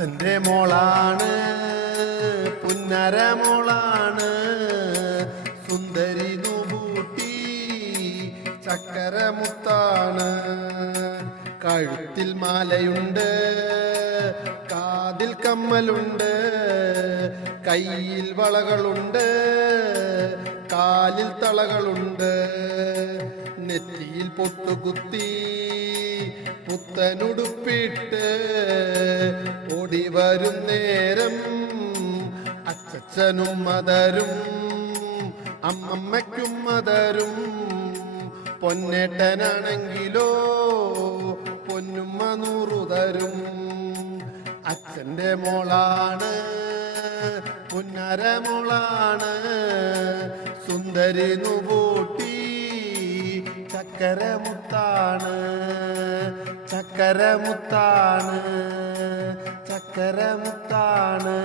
അച്ഛൻ്റെ മോളാണ്, പുന്നര മോളാണ്, സുന്ദരി നൂബൂട്ടി ചക്കരമുത്താണ്. കഴുത്തിൽ മാലയുണ്ട്, കാതിൽ കമ്മലുണ്ട്, കയ്യിൽ വളകളുണ്ട്, കാലിൽ തളകളുണ്ട്, നെറ്റിയിൽ പൊട്ടുകുത്തി പുത്തനുടുപ്പിട്ട് ഓടിവരും നേരം അച്ഛനും മദരും അമ്മയ്ക്കും മദരും. പൊന്നേട്ടനാണെങ്കിലോ പൊന്നുമ്മ 100 തരും. അച്ഛൻ്റെ മോളാണ്, പുന്നര മോളാണ്, സുന്ദരി നൂബൂട്ടി ചക്കരമുത്താണ്, ചക്കരമുത്താണ്, ചക്കരമുത്താണ്.